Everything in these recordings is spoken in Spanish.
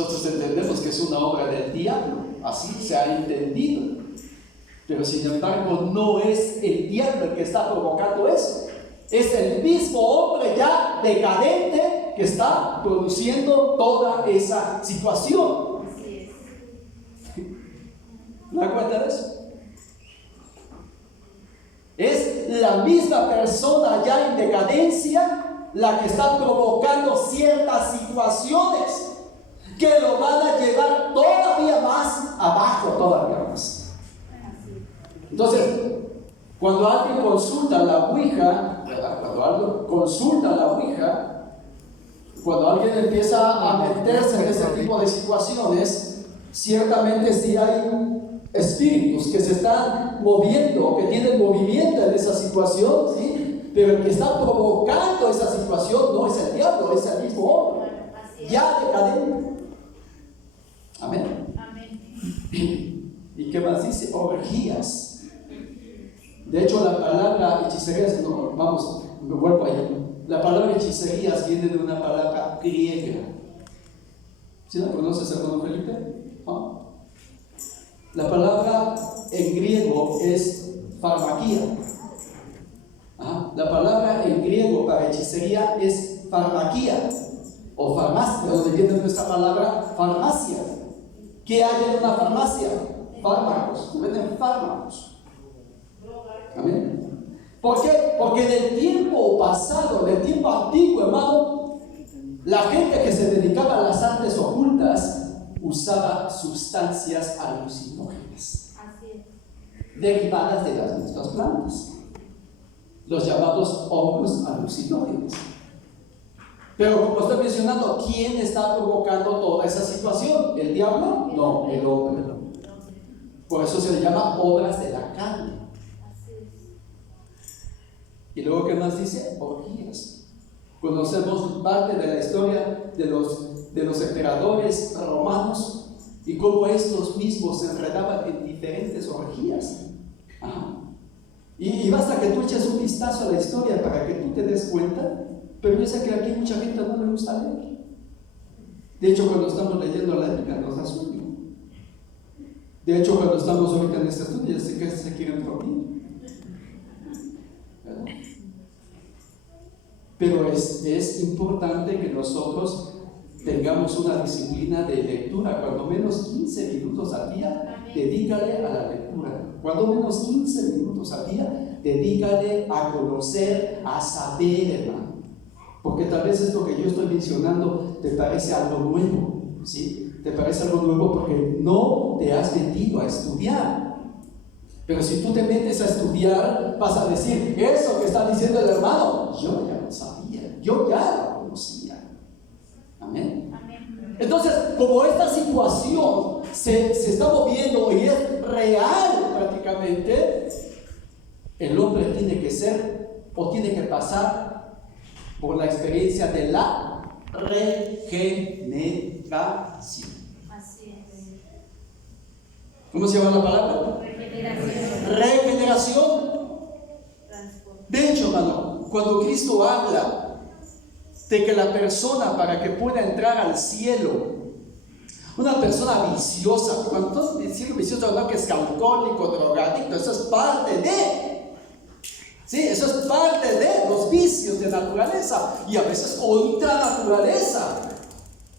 nosotros entendemos que es una obra del diablo, así se ha entendido. Pero sin embargo no es el diablo el que está provocando eso. Es el mismo hombre ya decadente que está produciendo toda esa situación. Así es. ¿No da cuenta de eso? Es la misma persona ya en decadencia la que está provocando ciertas situaciones que lo van a llevar todavía más abajo, todavía más. Entonces, cuando alguien consulta la Ouija, ¿verdad? Cuando alguien empieza a meterse en ese tipo de situaciones, ciertamente sí hay espíritus que se están moviendo, que tienen movimiento en esa situación, ¿sí? Pero el que está provocando esa situación no es el diablo, es el mismo hombre, ya decadente. Amén. Amén. ¿Y qué más dice? Orgías. De hecho, la palabra hechicerías, no, vamos, me vuelvo ahí. La palabra hechicerías viene de una palabra griega. ¿Sí la conoces, hermano Felipe? ¿Ah? La palabra en griego es farmaquía. ¿Ah? La palabra en griego para hechicería es farmaquía o farmacia, donde viene nuestra palabra farmacia. ¿Qué hay en una farmacia? Fármacos, venden fármacos. Amén. ¿Por qué? Porque del tiempo pasado, del tiempo antiguo, hermano, la gente que se dedicaba a las artes ocultas usaba sustancias alucinógenas derivadas de las mismas plantas, los llamados hongos alucinógenos. Pero como estoy mencionando, ¿quién está provocando toda esa situación? ¿El diablo? No, el hombre. Por eso se le llama obras de la carne. Y luego, ¿qué más dice? Orgías. Conocemos parte de la historia de los emperadores romanos y cómo estos mismos se enredaban en diferentes orgías. Ajá. Y basta que tú eches un vistazo a la historia para que tú te des cuenta, pero yo sé que aquí mucha gente no le gusta leer. De hecho, cuando estamos leyendo la Biblia nos da sueño. De hecho, cuando estamos ahorita en este estudio, ya sé que se quieren dormir. Pero es importante que nosotros tengamos una disciplina de lectura, cuando menos 15 minutos al día, dedícale a la lectura. Cuando menos 15 minutos al día, dedícale a conocer, a saber, hermano. Porque tal vez esto que yo estoy mencionando te parece algo nuevo, ¿sí? Te parece algo nuevo porque no te has metido a estudiar. Pero si tú te metes a estudiar, vas a decir, eso que está diciendo el hermano, yo ya lo sabía, yo ya lo conocía. Amén. Amén. Entonces, como esta situación se está moviendo y es real prácticamente, el hombre tiene que ser o tiene que pasar por la experiencia de la regeneración. Así es. ¿Cómo se llama la palabra? Regeneración. De hecho, hermano, cuando Cristo habla de que la persona para que pueda entrar al cielo, una persona viciosa, cuando decimos vicioso, no que es alcohólico, drogadicto, eso es parte de, sí, eso es parte de los vicios de naturaleza y a veces contra naturaleza.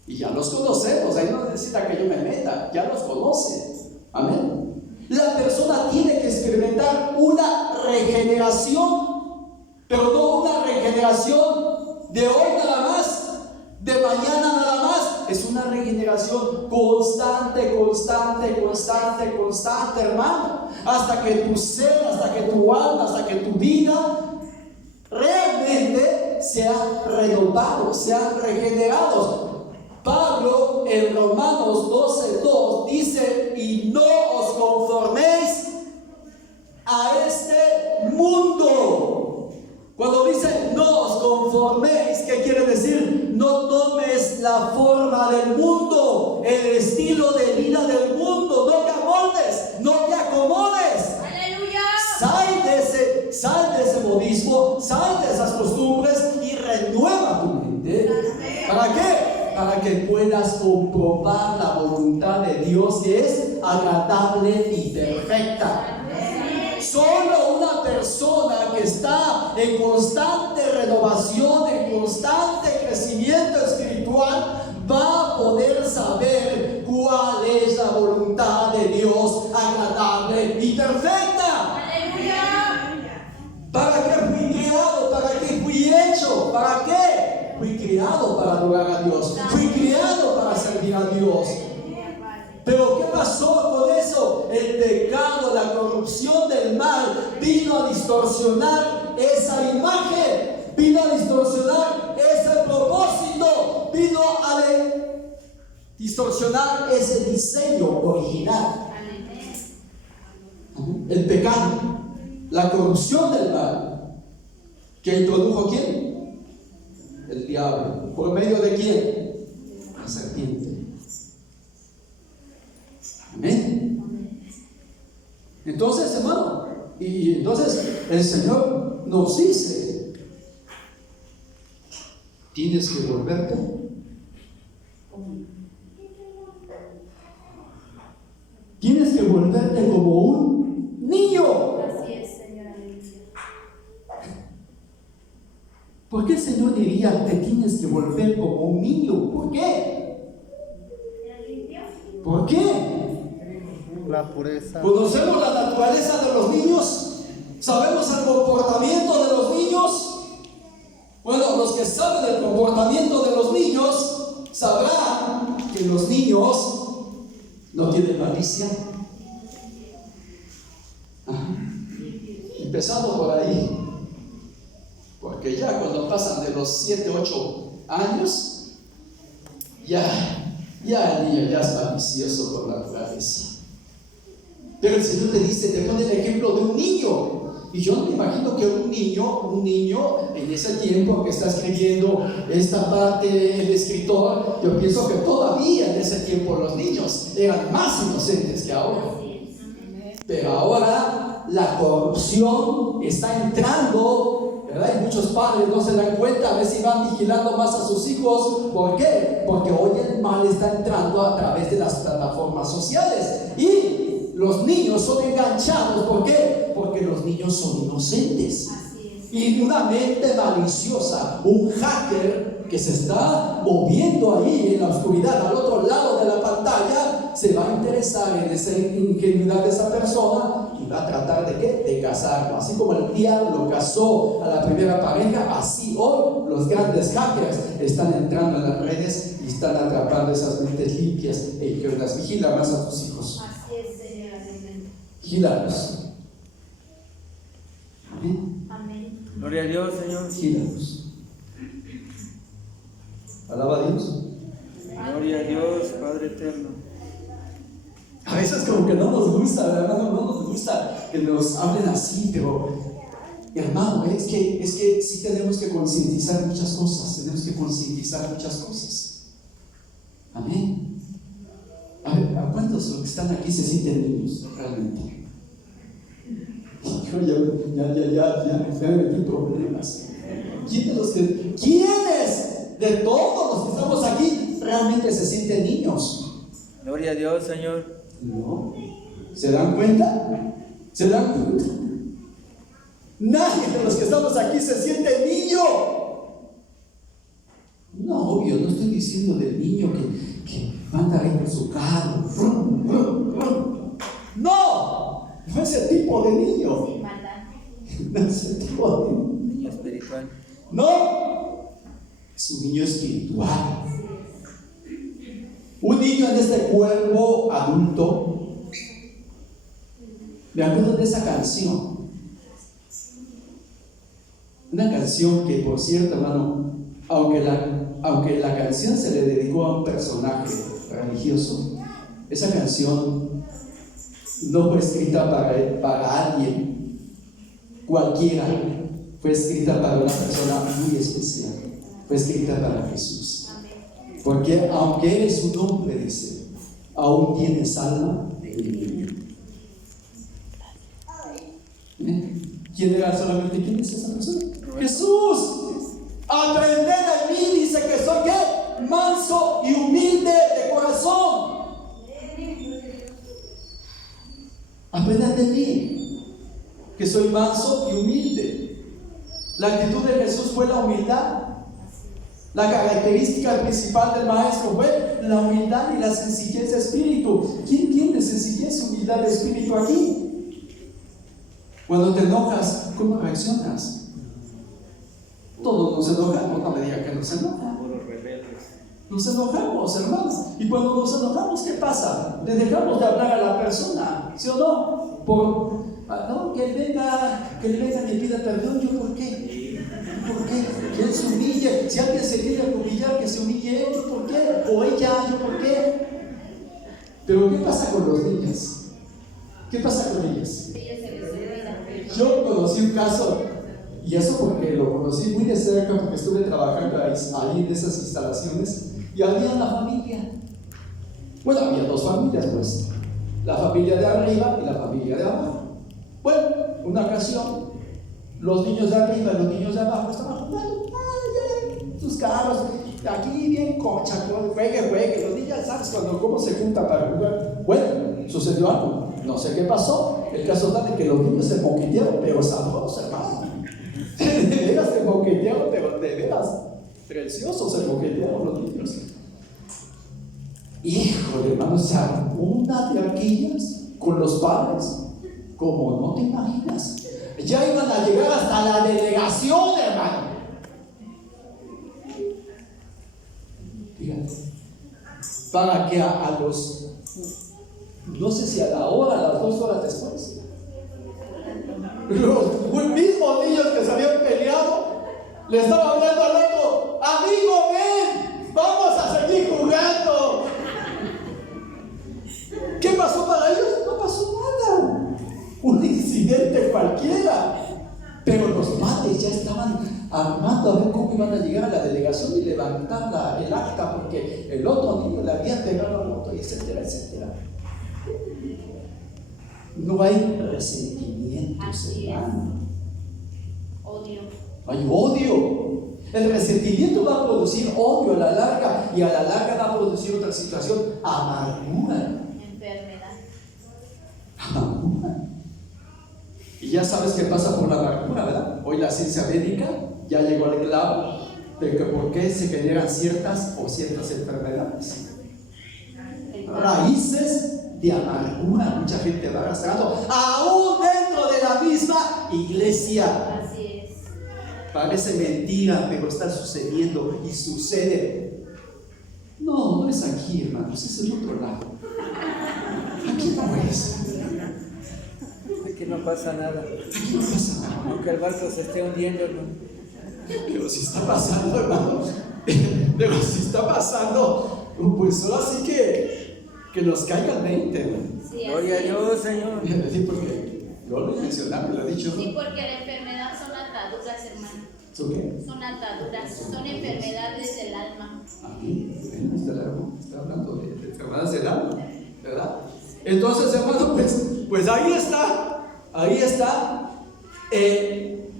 Y ya los conocemos, ahí no necesita que yo me meta, ya los conoce. Amén. La persona tiene que experimentar una regeneración, pero no una regeneración de hoy nada más, de mañana nada más. Es una regeneración constante, hermano. Hasta que tu ser, hasta que tu alma, hasta que tu vida realmente sea renovado, sean regenerados. Pablo en Romanos 12:2 dice: y no os conforméis a este mundo. Cuando dice no os conforméis, ¿qué quiere decir? No tomes la forma del mundo, el estilo de vida del mundo, no te amoldes, no te acomodes. ¡Aleluya! Sal de ese modismo, sal de esas costumbres y renueva tu mente. ¿Para qué? para que puedas comprobar la voluntad de Dios, que es agradable y perfecta. Solo una persona que está en constante renovación, en constante crecimiento espiritual, va a poder saber cuál es la voluntad de Dios agradable y perfecta. ¿Para qué fui creado? ¿Para qué fui hecho? ¿Para qué? Fui creado para adorar a Dios. Fui creado para servir a Dios. Pero ¿qué pasó con eso? El pecado, la corrupción del mal vino a distorsionar esa imagen, vino a distorsionar ese propósito, vino a distorsionar ese diseño original. El pecado, la corrupción del mal, ¿que introdujo quién? El diablo. ¿Por medio de quién? La serpiente. Amén. Entonces, hermano, y entonces el Señor nos dice: tienes que volverte como un niño. Así es, Señor. ¿Por qué el Señor diría: te tienes que volver como un niño? ¿Por qué? ¿Por qué? La pureza. ¿Conocemos la naturaleza de los niños? ¿Sabemos el comportamiento de los niños? Bueno, los que saben el comportamiento de los niños sabrán que los niños no tienen malicia. Empezando por ahí, porque ya cuando pasan de los 7, 8 años, ya el niño ya es malicioso por naturaleza. Pero el Señor te dice, te pone el ejemplo de un niño. Y yo me imagino que un niño en ese tiempo que está escribiendo esta parte el escritor, yo pienso que todavía en ese tiempo los niños eran más inocentes que ahora. Pero ahora la corrupción está entrando, ¿verdad? Y muchos padres no se dan cuenta, a veces van vigilando más a sus hijos. ¿Por qué? Porque hoy el mal está entrando a través de las plataformas sociales. Y los niños son enganchados. ¿Por qué? Porque los niños son inocentes. Y una mente maliciosa, un hacker que se está moviendo ahí en la oscuridad, al otro lado de la pantalla, se va a interesar en esa ingenuidad de esa persona y va a tratar de ¿qué? De cazarlo. Así como el diablo cazó a la primera pareja, así hoy los grandes hackers están entrando en las redes y están atrapando esas mentes limpias e ingenuas. Vigila más a tus hijos. Vigílalos. Amén. Amén. Gloria a Dios, Señor. Vigílalos. Alaba a Dios. Gloria a Dios, Padre eterno. A veces como que no nos gusta, ¿verdad? No nos gusta que nos hablen así, pero hermano, es que sí tenemos que concientizar muchas cosas. Amén. A ver, ¿a cuántos los que están aquí se sienten niños realmente? Yo ya me metí en problemas. ¿Quiénes de todos los que estamos aquí realmente se sienten niños? Gloria a Dios, Señor. No. ¿Se dan cuenta? Nadie de los que estamos aquí se siente niño. No, obvio, no estoy diciendo del niño que manda ahí por su carro. No ese tipo de niño. No ese tipo de Niño espiritual. No, es un niño espiritual. Un niño en este cuerpo adulto. Me acuerdo de esa canción. Una canción que, por cierto, hermano, aunque la canción se le dedicó a un personaje religioso, esa canción no fue escrita para alguien cualquiera. Fue escrita para una persona muy especial. Fue escrita para Jesús. Porque aunque eres un hombre, dice, aún tienes alma de niño. ¿Quién era solamente? ¿Quién es esa persona? Jesús. Aprended de mí, dice que soy ¿qué? Manso Aprendan de mí, que soy manso y humilde. La actitud de Jesús fue la humildad. La característica principal del maestro fue la humildad y la sencillez de espíritu. ¿Quién tiene sencillez y humildad de espíritu aquí? Cuando te enojas, ¿cómo reaccionas? Todos nos enojamos, no me digan que nos enojamos. Nos enojamos, hermanos. Y cuando nos enojamos, ¿qué pasa? Le dejamos de hablar a la persona, ¿sí o no? No, que él venga y pida perdón. ¿Yo por qué? ¿Por qué? Que él se humille. Si alguien se quiere humillar, que se humille él. ¿Yo por qué? O ella, ¿yo por qué? Pero ¿qué pasa con los niños? ¿Qué pasa con ellos? Yo conocí un caso, y eso porque lo conocí muy de cerca, porque estuve trabajando ahí en esas instalaciones, y había una familia. Bueno, había dos familias, pues. La familia de arriba y la familia de abajo. Bueno, una ocasión, los niños de arriba y los niños de abajo estaban jugando sus carros, aquí bien concha, juegue. Los niños, ¿sabes cómo se juntan para jugar? Bueno, sucedió algo, no sé qué pasó. El caso está de que los niños se moquetearon, pero sabrosos, hermano. De veras se moquetearon, pero de veras preciosos se moquetearon los niños. Híjole, hermano, se armó una de aquellas con los padres, como no te imaginas. Ya iban a llegar hasta la delegación, hermano. Fíjate, para que a los, no sé si a la hora, a las 2 horas después, los mismos niños que se habían peleado le estaban hablando al otro: amigo, ven, vamos a seguir jugando. ¿Qué pasó para ellos? No pasó nada, un incidente cualquiera. Pero los padres ya estaban armando a ver cómo iban a llegar a la delegación y levantar el acta, porque el otro niño le había pegado al otro, etcétera. No hay resentimientos, hermano. Odio. Hay odio. El resentimiento va a producir odio a la larga, y a la larga va a producir otra situación: amargura. Amargura. Y ya sabes qué pasa por la amargura, ¿verdad? Hoy la ciencia médica ya llegó al clavo de que por qué se generan ciertas enfermedades. Raíces de amargura. Mucha gente va arrastrando aún dentro de la misma iglesia. Así es. Parece mentira, pero está sucediendo y sucede. No es aquí, hermanos, es el otro lado. Aquí no es. Aquí no pasa nada. Aquí no pasa nada. Aunque el barco se esté hundiendo, hermano. Pero si está pasando, hermanos. Pero si está pasando, pues solo así que nos caiga el 20, ¿no? Sí, Gloria a Dios, Señor. Sí, porque yo lo he mencionado, me lo he dicho. Sí, porque la enfermedad son ataduras, hermano. ¿Son qué? Son ataduras, son enfermedades del alma. Aquí, está hablando de enfermedades del alma, ¿verdad? Entonces, hermano, pues ahí está el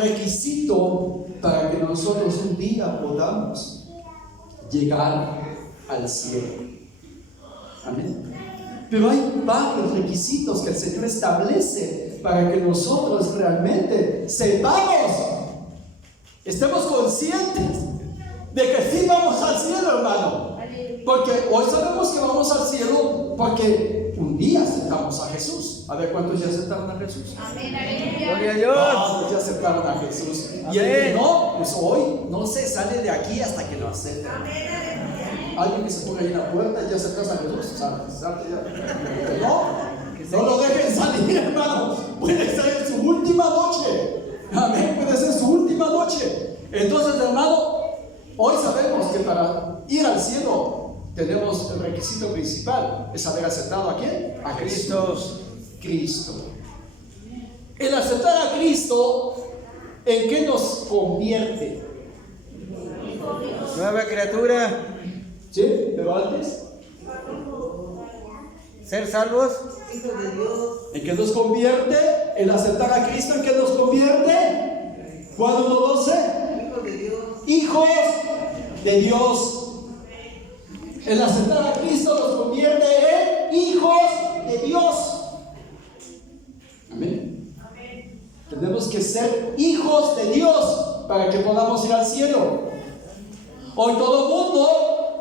requisito para que nosotros un día podamos llegar al cielo. Amén. Pero hay varios requisitos que el Señor establece para que nosotros realmente sepamos, estemos conscientes de que sí vamos al cielo, hermano. Porque hoy sabemos que vamos al cielo porque un día aceptamos a Jesús. A ver, ¿cuántos ya aceptaron a Jesús? Amén, Gloria a aleluya. Dios. Todos ya aceptaron a Jesús. Y el que Amén. no, pues hoy no se sale de aquí hasta que lo acepten. Alguien que se ponga ahí en la puerta, ya aceptas a Jesús, salte ya. No lo dejen salir, hermano. Puede ser su última noche. Amén, puede ser su última noche. Entonces, hermano, hoy sabemos que para ir al cielo tenemos el requisito principal: es haber aceptado ¿a quién? A Cristo. El aceptar a Cristo, ¿en qué nos convierte? Nueva criatura. ¿Sí? Pero antes, Ser salvos. ¿en qué nos convierte? El aceptar a Cristo, ¿en qué nos convierte? Juan 1:12. Hijos de Dios. El aceptar a Cristo nos convierte en hijos de Dios. Amén. Tenemos que ser hijos de Dios para que podamos ir al cielo. Hoy todo el mundo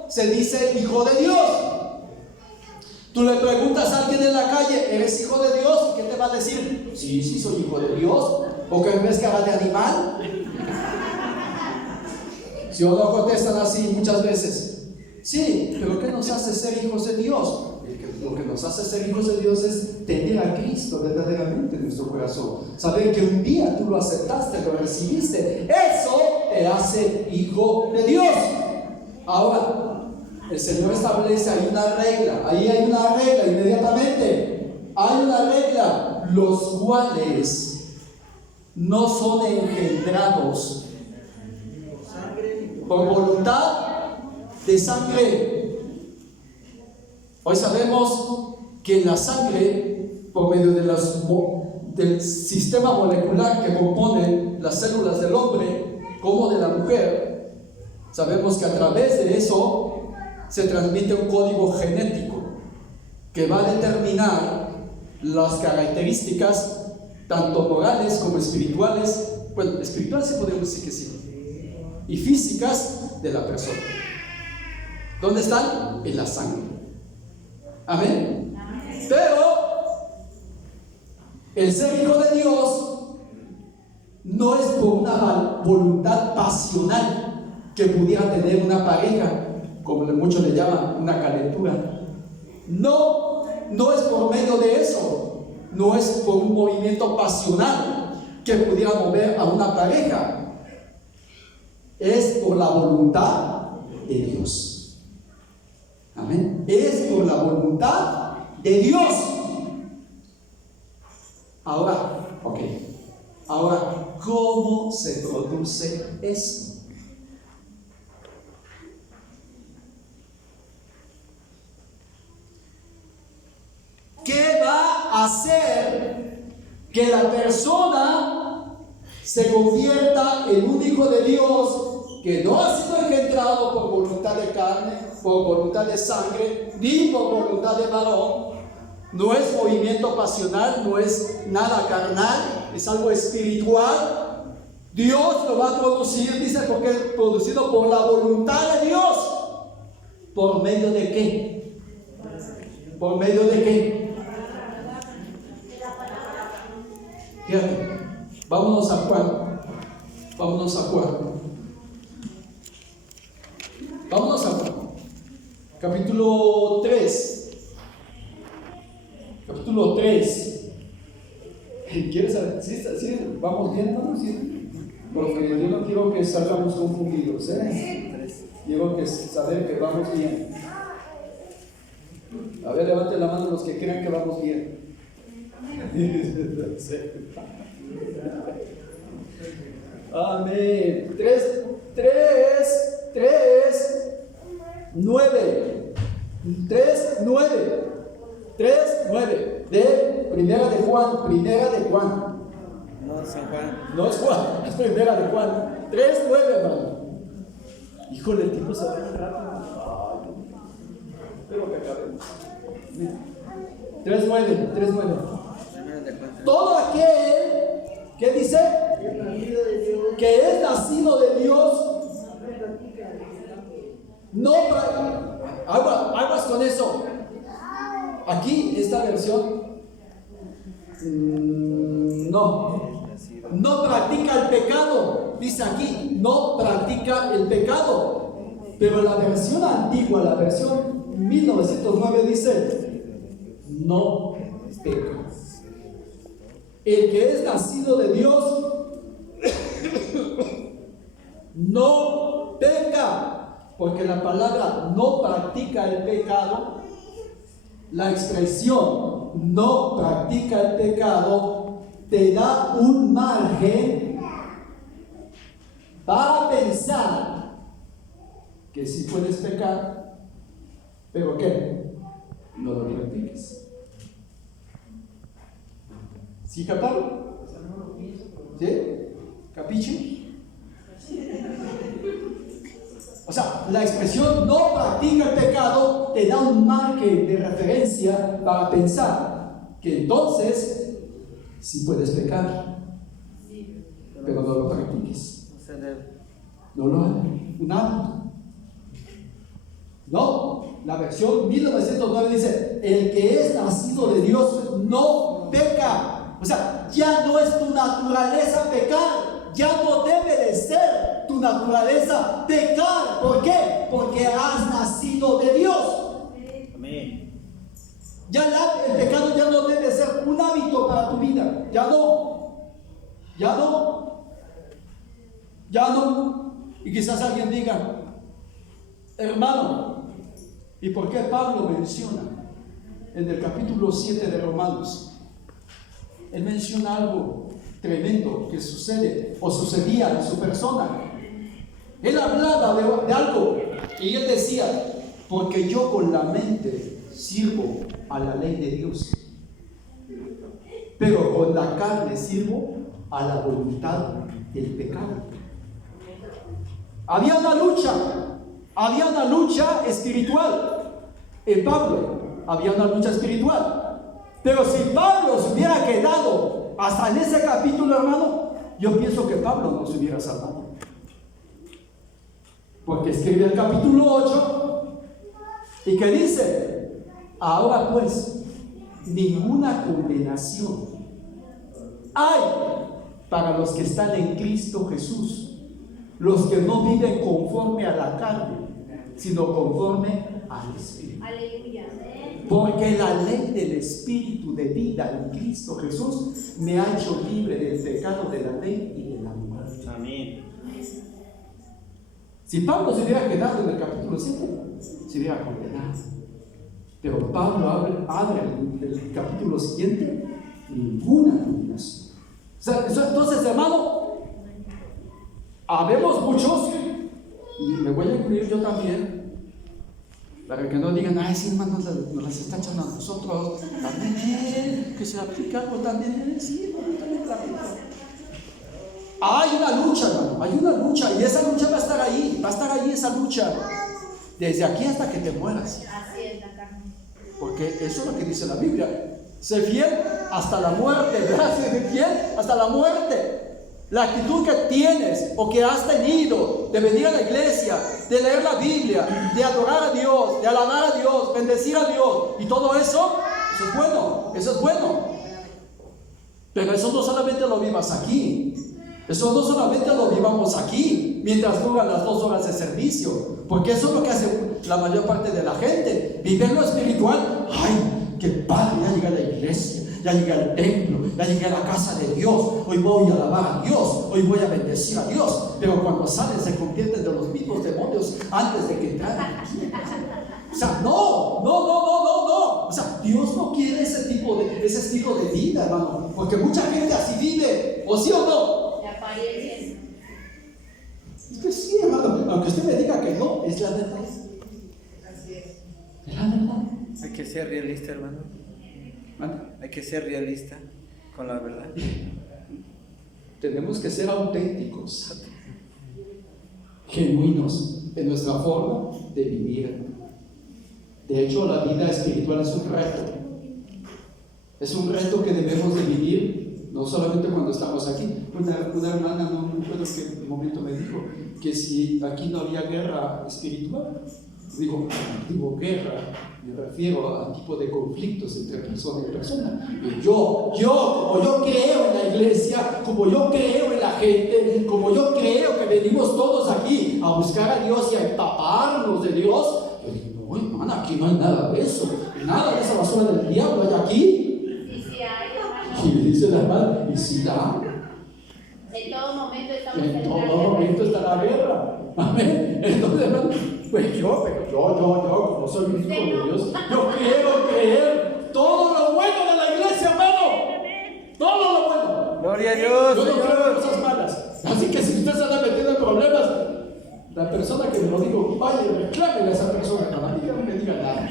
se dice hijo de Dios. Tú le preguntas a alguien en la calle, ¿eres hijo de Dios? ¿Y qué te va a decir? Sí, soy hijo de Dios. ¿O que ves cara de animal? Si o no contestan así muchas veces. Sí, pero ¿qué nos hace ser hijos de Dios? Lo que nos hace ser hijos de Dios es tener a Cristo verdaderamente en nuestro corazón. Saber que un día tú lo aceptaste, lo recibiste. Eso te hace hijo de Dios. Ahora, el Señor establece, hay una regla. Ahí hay una regla inmediatamente. Hay una regla. Los cuales no son engendrados por voluntad de sangre. Hoy sabemos que la sangre, por medio de del sistema molecular que compone las células del hombre como de la mujer, sabemos que a través de eso se transmite un código genético que va a determinar las características tanto morales como espirituales, bueno, espirituales sí podemos decir que sí, y físicas de la persona. ¿Dónde están? En la sangre. Amén. Pero el ser hijo de Dios no es por una voluntad pasional que pudiera tener una pareja, como muchos le llaman una calentura. No es por medio de eso. No es por un movimiento pasional que pudiera mover a una pareja. Es por la voluntad de Dios. Amén. Es por la voluntad de Dios. Ahora, ¿cómo se produce esto? ¿Qué va a hacer que la persona se convierta en un hijo de Dios que no ha sido engendrado por voluntad de carne, por voluntad de sangre, ni por voluntad de varón? No es movimiento pasional, no es nada carnal, es algo espiritual. Dios lo va a producir, dice, porque es producido por la voluntad de Dios. ¿Por medio de qué? ¿Por medio de qué? Fíjate, vámonos a Juan. Capítulo 3. ¿Quieres saber? ¿Sí? ¿Vamos bien, hermanos? ¿Sí? Porque yo no quiero que salgamos confundidos, Quiero saber que vamos bien. A ver, levanten la mano los que crean que vamos bien. Amén. 9 de Primera de Juan. No, San Juan. No es Juan, es Primera de Juan. 3:9, hermano. Híjole, el tiempo se va muy rápido. Espero que acabemos. 3:9. Todo aquel que dice que es nacido de Dios no aguas con eso. Aquí esta versión no practica el pecado. Dice aquí, no practica el pecado. Pero la versión antigua, la versión 1909 dice, no peca. El que es nacido de Dios no peca. Porque la palabra no practica el pecado, la expresión no practica el pecado, te da un margen para pensar que sí puedes pecar, pero ¿qué? No lo practiques. ¿Sí captaron? ¿Sí? ¿Capichi? O sea, la expresión no practica el pecado te da un margen de referencia para pensar que entonces sí puedes pecar, pero no lo practiques. No se debe. No lo hagas, un hábito. No, la versión 1909 dice, el que es nacido de Dios no peca. O sea, ya no es tu naturaleza pecar, ya no debe de ser tu naturaleza pecar. ¿Por qué? Porque has nacido de Dios. Amén. Ya el pecado ya no debe ser un hábito para tu vida. Ya no. Ya no. Ya no. Y quizás alguien diga, hermano, ¿y por qué Pablo menciona en el capítulo 7 de Romanos? Él menciona algo tremendo que sucede o sucedía en su persona. Él hablaba de algo y él decía, porque yo con la mente sirvo a la ley de Dios, pero con la carne sirvo a la voluntad del pecado. Había una lucha espiritual. En Pablo había una lucha espiritual. Pero si Pablo se hubiera quedado hasta en ese capítulo, hermano, yo pienso que Pablo no se hubiera salvado. Porque escribe el capítulo 8 y que dice, ahora pues, ninguna condenación hay para los que están en Cristo Jesús, los que no viven conforme a la carne, sino conforme al Espíritu. Aleluya. Porque la ley del Espíritu de vida en Cristo Jesús me ha hecho libre del pecado, de la ley y de la muerte. Amén. Si Pablo se hubiera quedado en el capítulo 7, se hubiera condenado. Pero Pablo abre el capítulo siguiente, ninguna condenación. O sea, entonces, hermano, habemos muchos, y me voy a incluir yo también, para que no digan, ay, sí, hermano, nos las está echando a nosotros, también, que se aplica algo también, sí, hermano, también la aplica. Hay una lucha, hermano, hay una lucha, y esa lucha va a estar ahí esa lucha, desde aquí hasta que te mueras. Así es la carne. Porque eso es lo que dice la Biblia, sé fiel hasta la muerte, ¿verdad? Sé fiel hasta la muerte. La actitud que tienes o que has tenido de venir a la iglesia, de leer la Biblia, de adorar a Dios, de alabar a Dios, bendecir a Dios y todo eso, eso es bueno. Pero eso no solamente lo vivas aquí, eso no solamente lo vivamos aquí, mientras duran las 2 horas de servicio, porque eso es lo que hace la mayor parte de la gente, vivir lo espiritual. Ay, qué padre, ya llegué a la iglesia, ya llegué al templo, ya llegué a la casa de Dios, hoy voy a alabar a Dios, hoy voy a bendecir a Dios, pero cuando salen se convierten de los mismos demonios antes de que entraran aquí. O sea, no, o sea, Dios no quiere ese estilo de vida, hermano, porque mucha gente así vive, ¿o sí o no? De apariencia. Es que sí, hermano, aunque usted me diga que no, es la verdad. Es la verdad. Hay que ser realista, hermano. Hay que ser realista con la verdad. Tenemos que ser auténticos, genuinos en nuestra forma de vivir. De hecho, la vida espiritual es un reto. Es un reto que debemos de vivir, no solamente cuando estamos aquí. Una hermana, no recuerdo qué momento me dijo, que si aquí no había guerra espiritual. Digo guerra, me refiero al tipo de conflictos entre persona y persona. Y como yo creo en la iglesia, como yo creo en la gente, como yo creo que venimos todos aquí a buscar a Dios y a empaparnos de Dios, yo digo, no, hermana, aquí no hay nada de eso, nada de esa basura del diablo hay aquí. Sí, hay, hermano. Y dice la hermana, y si da, En todo momento estamos en todo guerra. momento está la guerra. Amén. Entonces, hermano, pues yo, como soy un hijo de Dios, yo quiero creer todo lo bueno de la iglesia, hermano. Todo lo bueno. Gloria a Dios, Yo no creo en Señor. cosas malas. Así que si usted se anda metiendo en problemas, la persona que me lo dijo, vaya y reclame a esa persona, para mí que no me diga nada.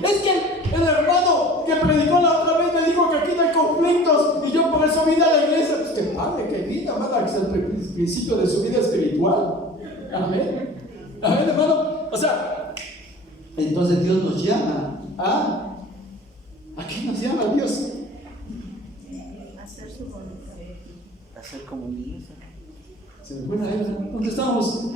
Es que el hermano que predicó la otra vez me dijo que aquí no hay conflictos y yo por eso vine a la iglesia. Pues que padre, que vida, hermana, que principio de su vida espiritual. Amén. Amén, hermano. O sea, entonces Dios nos llama ¿a qué nos llama Dios? Hacer su voluntad. Hacer como niños. Se me fue la era. ¿Dónde estamos?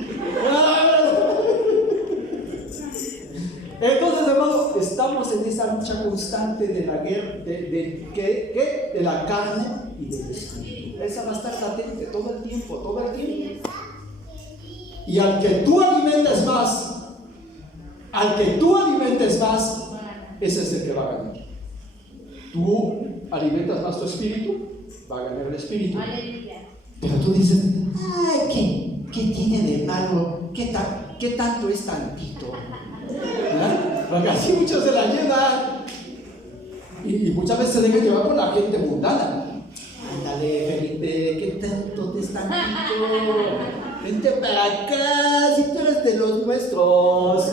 Entonces, hermano, estamos en esa lucha constante de la guerra, de la carne y del espíritu. Esa va a estar latente todo el tiempo, todo el tiempo. Y al que tú alimentes más, ese es el que va a ganar. Tú alimentas más tu espíritu, va a ganar el espíritu. Aleluya. Pero tú dices, ay, ¿qué tiene de malo? ¿Qué tanto es tantito? ¿Verdad? Porque así muchos se la llevan. Y muchas veces se dejan llevar por la gente mundana. Ándale, Felipe, ¿qué tanto es tantito? Vente para acá, si tú eres de los nuestros.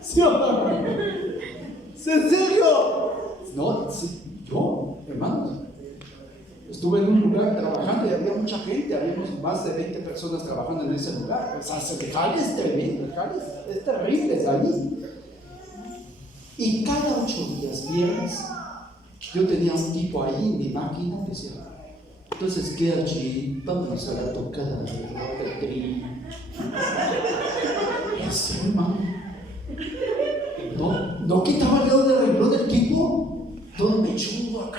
¿Sí o no? ¿En serio? No, sí, yo, hermanos. Estuve en un lugar trabajando y había mucha gente, habíamos más de 20 personas trabajando en ese lugar. O sea, el jale es tremendo, el jale es terrible allí. Y cada 8 días, viernes, yo tenía un tipo ahí en mi máquina que decía, entonces, ¿qué allí? Vamos a la tocada del tri. ¿Qué hermano? No quitaba el dedo del renglón del tipo, todo mechudo acá.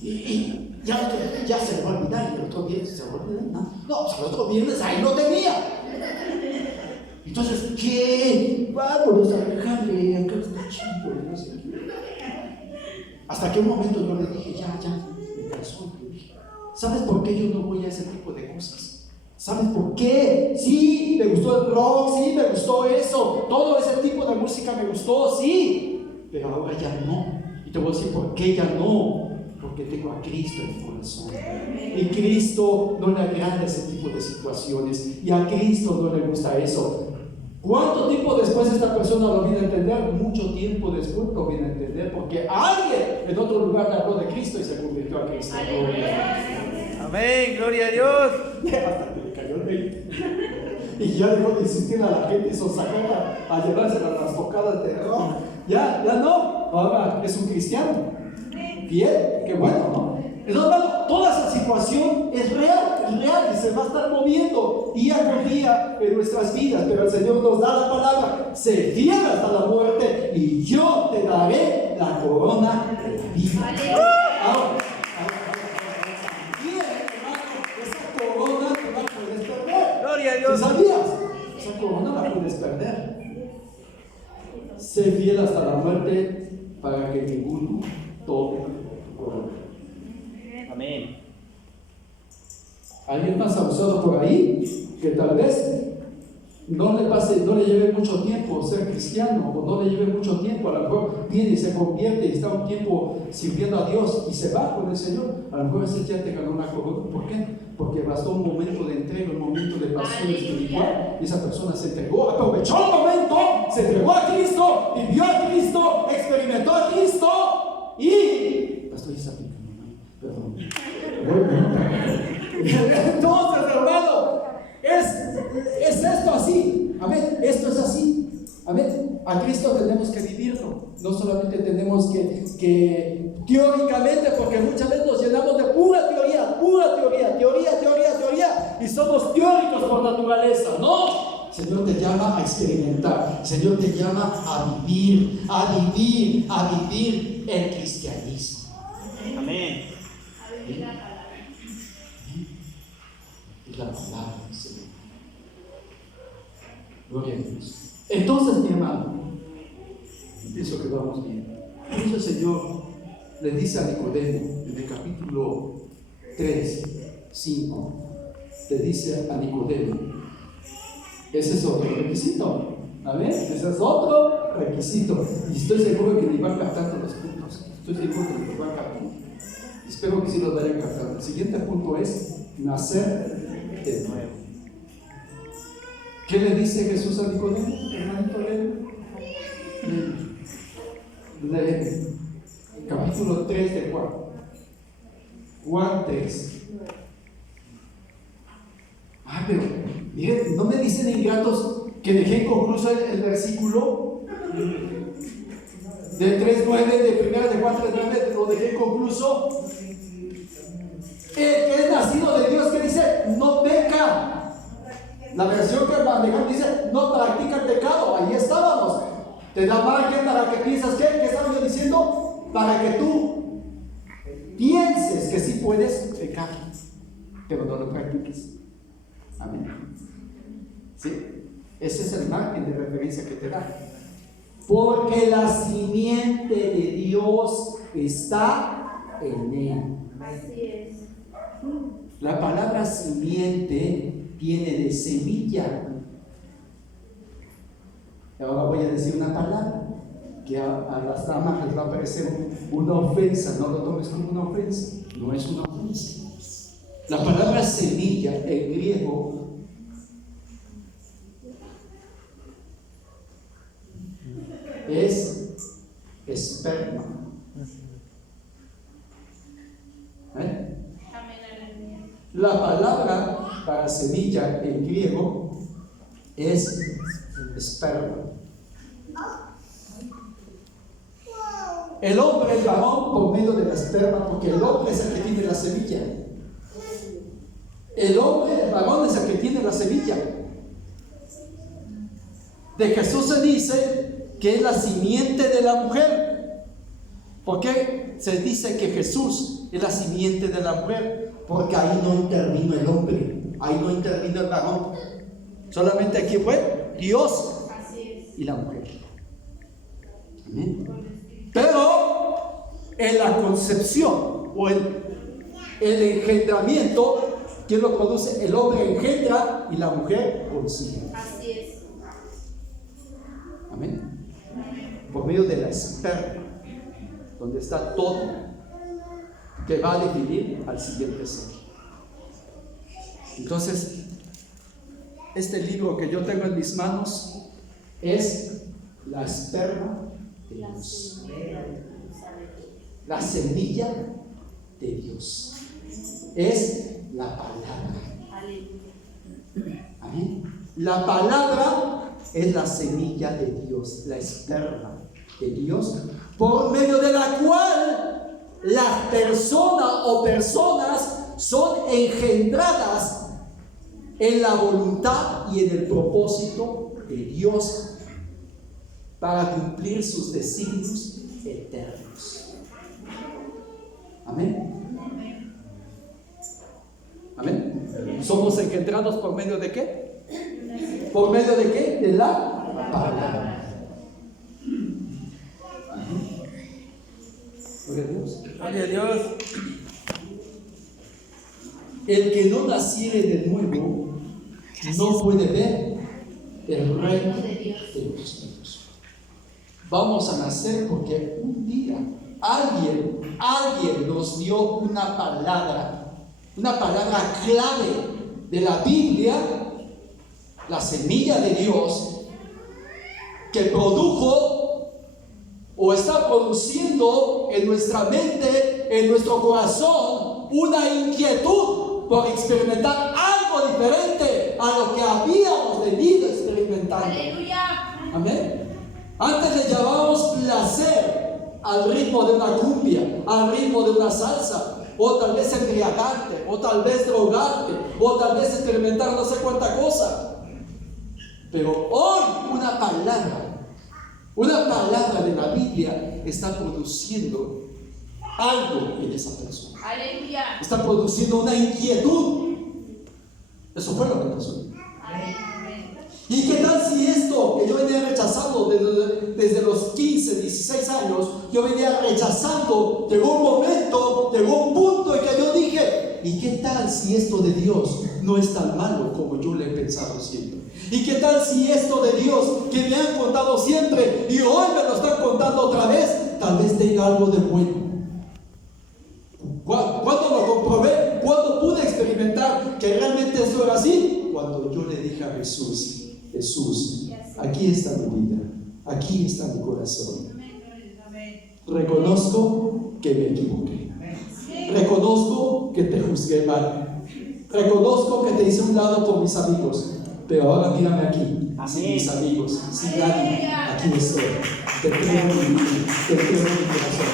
Y ya se va a olvidar, y el otro viernes se va a olvidar. No, pues el otro viernes ahí lo tenía. Entonces, ¿qué? Vámonos a dejarle, acá está chido, no sé qué. Hasta que un momento yo le dije, ya, me cansó. ¿Sabes por qué yo no voy a ese tipo de cosas? ¿Sabes por qué? Sí, me gustó el rock, sí, me gustó eso, todo ese tipo de música me gustó, sí, pero ahora ya no. Y te voy a decir por qué ya no. Porque tengo a Cristo en mi corazón. Y Cristo no le agrada ese tipo de situaciones. Y a Cristo no le gusta eso. ¿Cuánto tiempo después esta persona lo viene a entender? Mucho tiempo después lo viene a entender. Porque alguien en otro lugar le habló de Cristo y se convirtió a Cristo. Amén, gloria a Dios. Hasta que le cayó el 20. Y ya dejó de insistir a la gente y se sacó a llevarse las tocadas de rock. Ya no. Ahora es un cristiano. Bien, qué bueno, ¿no? Entonces, hermano, toda esa situación es real y se va a estar moviendo día con día en nuestras vidas, pero el Señor nos da la palabra, sé fiel hasta la muerte y yo te daré la corona de la vida. Ahora, esa corona no la puedes perder. Gloria a Dios. ¿Sí sabías? Esa corona la puedes perder. Sé fiel hasta la muerte para que ninguno tome. Amén. Alguien más abusado por ahí que tal vez no le lleve mucho tiempo ser cristiano, o no le lleve mucho tiempo, a lo mejor viene y se convierte y está un tiempo sirviendo a Dios y se va con el Señor. A lo mejor ese ya te ganó una corona. ¿Por qué? Porque bastó un momento de entrega, un momento de pasión espiritual y esa persona se entregó, aprovechó el momento, se entregó a Cristo, vivió a Cristo, experimentó a Cristo y estoy aplicando, perdón. Entonces, hermano, es esto así. Amén. Esto es así. Amén. A Cristo tenemos que vivirlo. No solamente tenemos que teóricamente, porque muchas veces nos llenamos de pura teoría, y somos teóricos por naturaleza. No. El Señor te llama a experimentar. El Señor te llama a vivir el cristianismo. Amén. Es la palabra del Señor. Gloria a Dios. Entonces, mi hermano, pienso que vamos bien. Por eso el Señor le dice a Nicodemo en el capítulo 3, 5, le dice a Nicodemo, ese es otro requisito. ¿Amén? Ese es otro requisito. Y estoy seguro que ni van captando los puntos. Estoy seguro que los van captando. Espero que sí los vayan captando. El siguiente punto es nacer de nuevo. ¿Qué le dice Jesús a Nicodemo? Hermanito, lee capítulo 3 de Juan. Juan 3. Pero miren, ¿no me dicen ingratos que dejé inconcluso el versículo de 3:9 de 1 de Juan 3:9? Lo dejé inconcluso. El que es nacido de Dios, que dice, no peca. La versión que manejamos dice, no practica el pecado. Ahí estábamos. Te da margen para que piensas, ¿qué estaba yo diciendo? Para que tú pienses que sí puedes pecar, pero no lo practiques. Amén. ¿Sí? Ese es el margen de referencia que te da. Porque la simiente de Dios está en él. Así es. La palabra simiente viene de semilla. Ahora voy a decir una palabra que a las damas les va a parecer una ofensa. No lo tomes como una ofensa. No es una ofensa. La palabra semilla en griego es esperma. La palabra para semilla en griego es esperma. El hombre es varón por medio de la esperma, porque el hombre es el que tiene la semilla. El hombre, el varón, es el que tiene la semilla. De Jesús se dice que es la simiente de la mujer. ¿Por qué se dice que Jesús es la simiente de la mujer? Porque ahí no intervino el hombre, ahí no intervino el varón. Solamente aquí fue Dios y la mujer. Amén. Pero en la concepción o el engendramiento, ¿quién lo produce? El hombre engendra y la mujer concibe. Así es. Amén. Por medio de la esperma, donde está todo, que va a definir al siguiente ser. Entonces, este libro que yo tengo en mis manos es la esperma de Dios, la semilla de Dios, es la palabra. Amén. La palabra es la semilla de Dios, la esperma de Dios, por medio de la cual las personas o personas son engendradas en la voluntad y en el propósito de Dios para cumplir sus designios eternos. Amén. Amén. Somos engendrados por medio de ¿qué? ¿Por medio de qué? De la palabra. Gloria a Dios. Gloria a Dios. El que no naciere de nuevo no puede ver el reino de los cielos. Vamos a nacer porque un día alguien nos dio una palabra clave de la Biblia, la semilla de Dios, que produjo o está produciendo en nuestra mente, en nuestro corazón, una inquietud por experimentar algo diferente a lo que habíamos venido experimentando. Aleluya. Amén. Antes le llamábamos placer al ritmo de una cumbia, al ritmo de una salsa, o tal vez embriagarte, o tal vez drogarte, o tal vez experimentar no sé cuánta cosa. Pero hoy una palabra de la Biblia está produciendo algo en esa persona. Aleluya. Está produciendo una inquietud. Eso fue lo que pasó. ¿Y qué tal si esto que yo venía rechazando desde los 15, 16 años, yo venía rechazando, llegó un momento, llegó un punto en que yo dije, ¿y qué tal si esto de Dios no es tan malo como yo le he pensado siempre? ¿Y qué tal si esto de Dios que me han contado siempre y hoy me lo están contando otra vez, tal vez tenga algo de bueno? ¿Cuándo lo comprobé? ¿Cuándo pude experimentar que realmente eso era así? Cuando yo le dije a Jesús, aquí está mi vida, aquí está mi corazón. Reconozco que me equivoqué. Reconozco que te juzgué mal. Reconozco que te hice a un lado por mis amigos. Pero ahora mírame aquí, sin mis amigos, sin nadie, aquí estoy. Te creo en mi vida, te creo en mi corazón.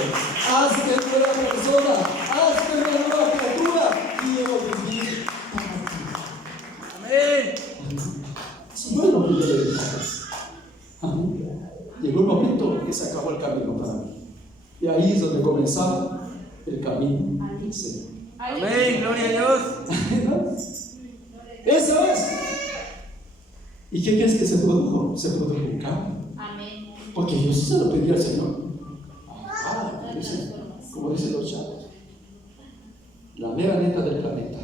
Hazme nueva persona, hazme una nueva criatura. Quiero vivir para ti. Amén. Eso no es lo que yo le dije. Amén. Llegó un momento que se acabó el camino para mí. Y ahí es donde comenzaba el camino del Señor. Amén, gloria a Dios. Eso es. ¿Y qué crees que se produjo? Se produjo un cambio. Amén. Porque yo sí se lo pedí al Señor. Como dicen los chavos. La mera neta del planeta.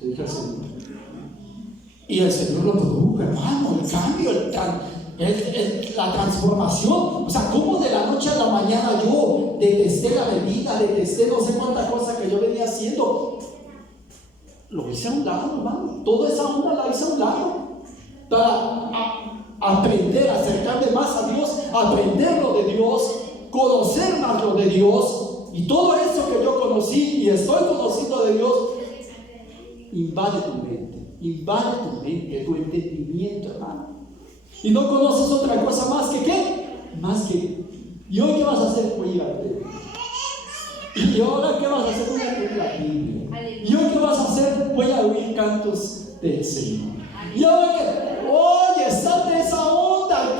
Le dije al Señor. Y el Señor lo produjo, hermano. El cambio, la transformación. O sea, ¿cómo de la noche a la mañana yo detesté la bebida, detesté no sé cuántas cosas que yo venía haciendo? Lo hice a un lado, hermano. Toda esa onda la hice a un lado. Para aprender, acercarme más a Dios, aprender lo de Dios, conocer más lo de Dios, y todo eso que yo conocí y estoy conociendo de Dios, invade tu mente, tu entendimiento, hermano. Y no conoces otra cosa más que ¿qué? Más que, ¿y hoy qué vas a hacer? Voy a ir al templo. ¿Y ahora qué vas a hacer? Voy a leer la Biblia. ¿Y hoy qué vas a hacer? Voy a oír cantos del Señor. Y ahora que, oye, sal de esa onda,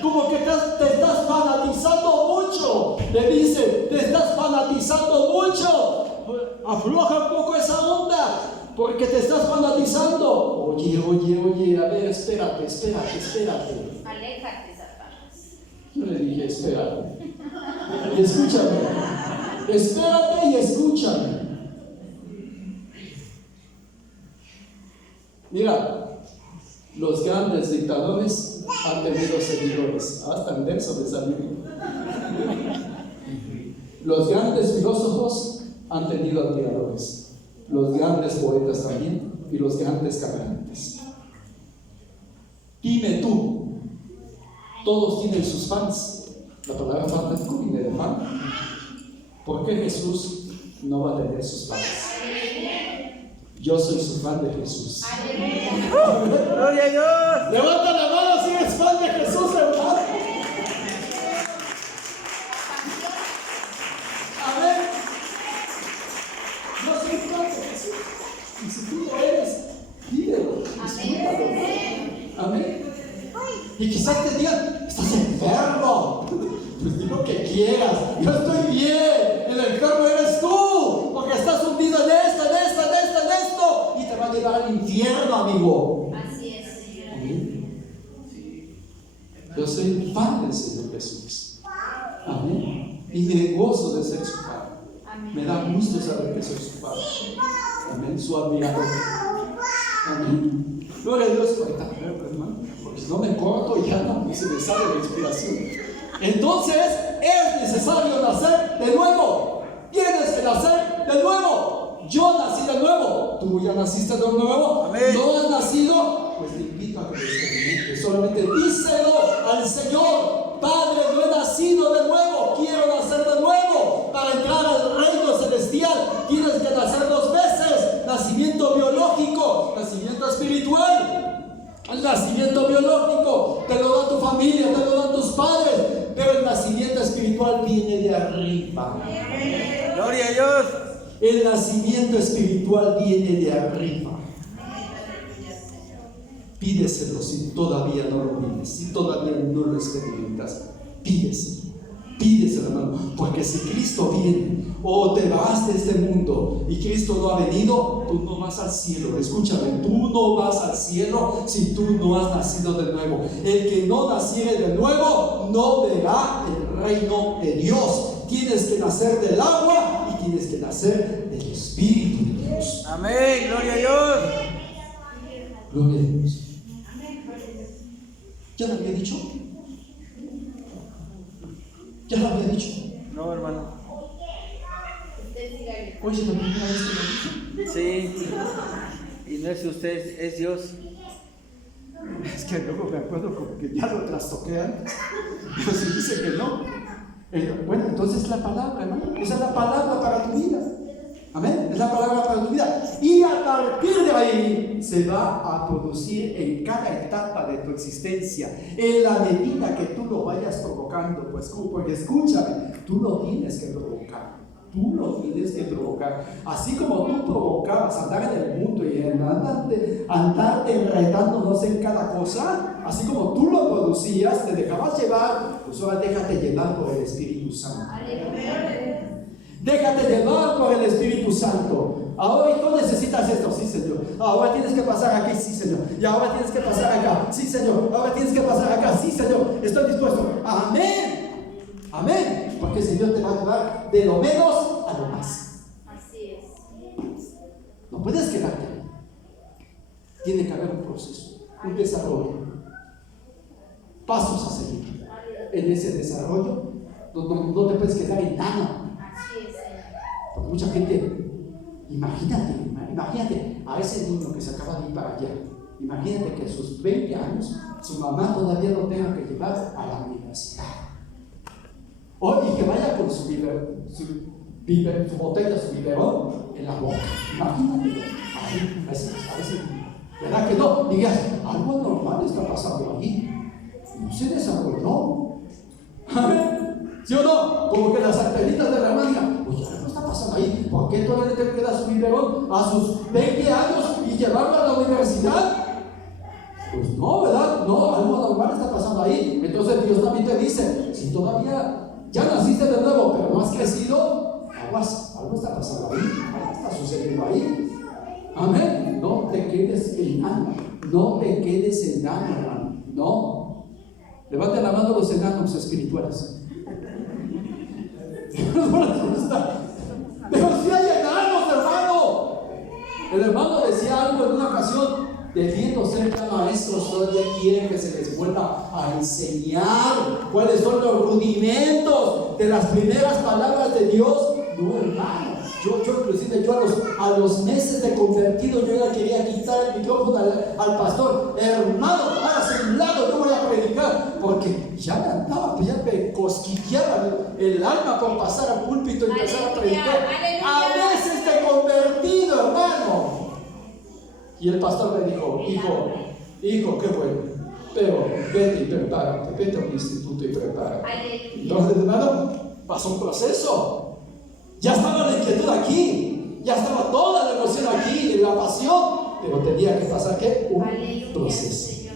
como que te estás fanatizando mucho. Le dice, te estás fanatizando mucho. Afloja un poco esa onda, porque te estás fanatizando. Oye, a ver, espérate. Aléjate, Satanás. Yo le dije, espérate. Y escúchame. Espérate y escúchame. Mira. Los grandes dictadores han tenido seguidores. Hasta en verso me salió. Los grandes filósofos han tenido admiradores. Los grandes poetas también. Y los grandes cantantes. Dime tú, todos tienen sus fans. La palabra fanático viene de fan. ¿Por qué Jesús no va a tener sus fans? Yo soy su fan de Jesús. Gloria a Dios. Levanta la mano si eres fan de Jesús, hermano. Amén. Yo soy fan de Jesús. Y si tú lo eres, dímelo. Amén. Y quizás te digan, estás enfermo. Pues di lo que quieras. Yo estoy bien. El enfermo eres tú. Porque estás hundido en esto. Y te va a llevar al infierno, amigo. Así es. Amén. Yo soy fan del Señor Jesús. Amén. Y me gozo de ser su fan. Amén. Me da gusto saber que soy su fan. Amén. Su admirador. Amén. Gloria a Dios por esta prueba, hermano. Porque si no me corto y ya no se me sale la inspiración. Entonces es necesario nacer de nuevo. Tienes que nacer de nuevo. Yo nací de nuevo. ¿Tú ya naciste de nuevo? Amén. ¿No has nacido? Pues te invito a que lo experimentes. Solamente díselo al Señor. Padre, no he nacido de nuevo. Quiero nacer de nuevo. Para entrar al reino celestial tienes que nacer 2 veces. Nacimiento biológico, nacimiento espiritual. El nacimiento biológico te lo da tu familia, te lo dan tus padres. Pero el nacimiento espiritual viene de arriba. Gloria a Dios. El nacimiento espiritual viene de arriba. Pídeselo si todavía no lo pides, si todavía no lo experimentas. Pídeselo, hermano. Porque si Cristo viene o te vas de este mundo y Cristo no ha venido, tú no vas al cielo. Escúchame, tú no vas al cielo si tú no has nacido de nuevo. El que no naciere de nuevo no verá el reino de Dios. Tienes que nacer del agua y tienes que nacer del Espíritu de Dios. Amén, gloria a Dios. Gloria a Dios. ¿Ya lo había dicho? ¿Ya lo había dicho? No, hermano. Hoy es la primera vez que lo digo. Sí. Y no es usted, es Dios. Es que luego me acuerdo como que ya lo trastoqué antes. Pero si dice que no. Bueno, entonces la palabra, hermano. Esa es la palabra para tu vida. Amén, es la palabra para tu vida. Y a partir de ahí se va a producir en cada etapa de tu existencia, en la medida que tú lo vayas provocando. Pues, porque escúchame, tú lo tienes que provocar. Tú lo tienes que provocar. Así como tú provocabas andar en el mundo y andarte enredándonos en cada cosa, así como tú lo producías, te dejabas llevar, pues ahora déjate llevar por el Espíritu Santo. Déjate llevar por el Espíritu Santo. Ahora tú necesitas esto, sí Señor. Ahora tienes que pasar aquí, sí Señor. Y ahora tienes que pasar acá, sí Señor. Ahora tienes que pasar acá, sí Señor. Estoy dispuesto. Amén. Amén. Porque el Señor te va a llevar de lo menos a lo más. Así es. No puedes quedarte ahí. Tiene que haber un proceso, un desarrollo, pasos a seguir. En ese desarrollo no te puedes quedar en nada. Así es. Porque mucha gente, imagínate a ese niño que se acaba de ir para allá. Imagínate que a sus 20 años su mamá todavía lo tenga que llevar a la universidad. Y que vaya con su botella, su biberón en la boca. Imagínate. A veces, ¿verdad que no? Digas, algo normal está pasando ahí. No se desarrolló. Amén. ¿Sí o no? Como que las actrices de la hermana digan, oye, algo está pasando ahí. ¿Por qué todavía le tengo que dar su biberón a sus 20 años y llevarlo a la universidad? Pues no, ¿verdad? No, algo normal está pasando ahí. Entonces Dios también te dice, si todavía ya naciste de nuevo, pero no has crecido, algo está pasando ahí, algo está sucediendo ahí. Amén. No te quedes en nada, no te quedes en nada, hermano. No. Levante la mano los enanos espirituales. Pero si hay enanos, hermano. El hermano decía algo en una ocasión, debiendo ser ya maestros, todavía quieren que se les vuelva a enseñar cuáles son los rudimentos de las primeras palabras de Dios. No, hermano, yo inclusive a los meses de convertido, yo ya quería quitar el micrófono al pastor. Hermano, hágase un lado, yo voy a predicar, porque ya me andaba, ya me cosquilleaba el alma por pasar al púlpito y empezar a predicar. A meses de convertido, hermano. Y el pastor me dijo, hijo, qué bueno, pero vete y prepárate, vete a un instituto y prepárate. Entonces, hermano, pasó un proceso. Ya estaba la inquietud aquí, ya estaba toda la emoción aquí, la pasión, pero tenía que pasar, ¿qué? Un proceso.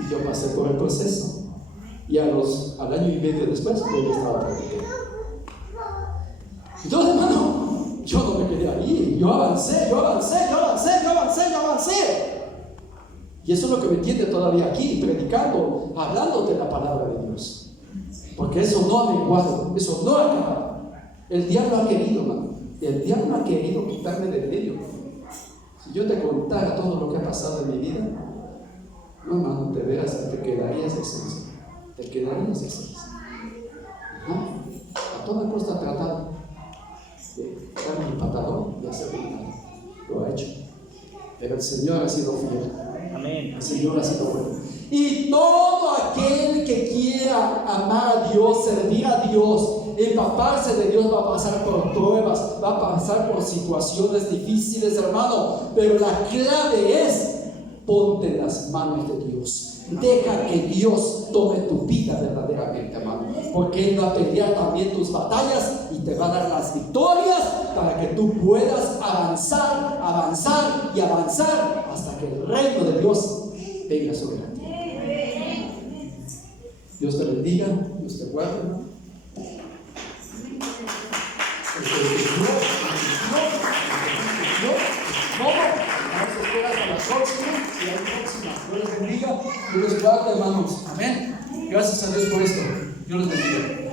Y yo pasé por el proceso. Y al año y medio después, yo estaba predicando. Entonces, hermano, yo no me quedé ahí, yo avancé. Y eso es lo que me tiene todavía aquí, predicando, hablándote la palabra de Dios. Porque eso no ha menguado, eso no ha acabado. El diablo ha querido, hermano. El diablo ha querido quitarme del medio. Si yo te contara todo lo que ha pasado en mi vida, no, hermano, te veras, te quedarías esencia. A toda costa tratado de darme un patadón y hacerme nada. Lo ha hecho. Pero el Señor ha sido fiel. Amén. El Señor ha sido bueno. Y todo aquel que quiera amar a Dios, servir a Dios, empaparse de Dios, va a pasar por pruebas, va a pasar por situaciones difíciles, hermano. Pero la clave es: ponte en las manos de Dios. Deja que Dios tome tu vida verdaderamente, hermano. Porque Él va a pelear también tus batallas y te va a dar las victorias para que tú puedas avanzar hasta que el reino de Dios venga sobre ti. Dios te bendiga, Dios te guarde. Vamos a esperar a la próxima. Si hay próxima, Dios les bendiga. Dios les guarde, hermanos. Amén. Gracias a Dios por esto. Dios les bendiga.